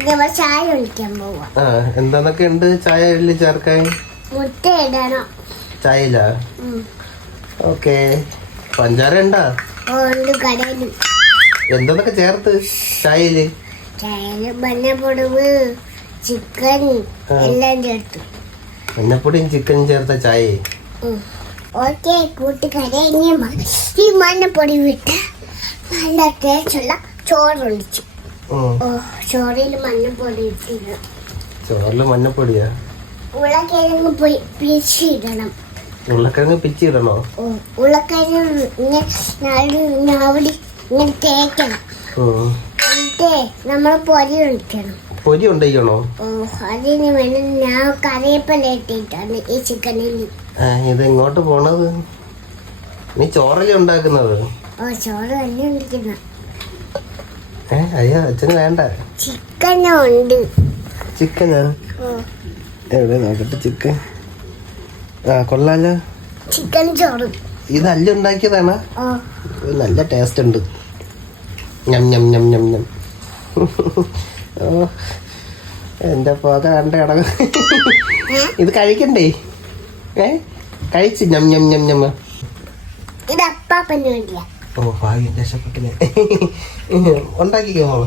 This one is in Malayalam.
ചായ ഒഴിക്കാൻ പോവാ. ആ എന്താന്നൊക്കെ ഉണ്ട് ചായയിൽ ചേർക്കാൻ? മുട്ട ഇടണം. ചായയില. ഓക്കെ. പഞ്ചാര ഉണ്ടാ? എന്തെന്നൊക്കെ ചേർത്ത് ചായയിൽ? ചായയിൽ മഞ്ഞപ്പൊടിവ് ചിക്കൻ ആ. എല്ലാം ചേർത്തു. മഞ്ഞപ്പൊടിയും ചിക്കനും ചേർത്ത ചായ? ഓക്കെ കൂട്ടുകാരെ ഇനി മഞ്ഞപ്പൊടി വിട്ട് നല്ല ടേസ്റ്റുള്ള ചോറ് ഒഴിച്ചു. ഓ ചോറിൽ മഞ്ഞപ്പൊടി മഞ്ഞപ്പൊടിയാ ഉള്ളക്കിഴങ്ങ് പോയി പിരിച്ചിടണം ഉരുളക്കിഴങ്ങ് പിച്ചിടണോ. ഇങ്ങനെ ഇങ്ങനെ തേക്കണം. എന്നിട്ട് നമ്മൾ പൊരി ഒഴിക്കണം. പൊരി ഉണ്ടായിക്കണോ ഓ അതിന് വേണ്ടി ഞാൻ കറിയപ്പല ഇട്ടിട്ടാണ് ഈ ചിക്കനിൽ ഇത് എങ്ങോട്ട് പോണത്? നീ ചോറല്ലേ ഉണ്ടാക്കുന്നത്? ഓ ചോറ് തന്നെ ഒഴിക്കുന്ന ഏ അയ്യോ അച്ഛന് വേണ്ട. ചിക്കനുണ്ട് ചിക്കനാ? എവിടെ നോക്കട്ടെ ചിക്കൻ? ആ കൊള്ളാലോ. ചിക്കൻ ചോറ്. ഇത് അല്ല ഉണ്ടാക്കിയതാണ്? നല്ല ടേസ്റ്റ് ഉണ്ട്. ഞം ഞം ഞം ഞം ഞം. ഓ എന്റെ പോക കണ്ട കിടക്കും ഇത് കഴിക്കണ്ടേ? ഏ? കഴിച്ച് ഞം ഞം ഞം ഞം. ഇത് അപ്പാപ്പന് വേണ്ടിയാ. Oh, pahit na sa pagkain. Unta gigi mo.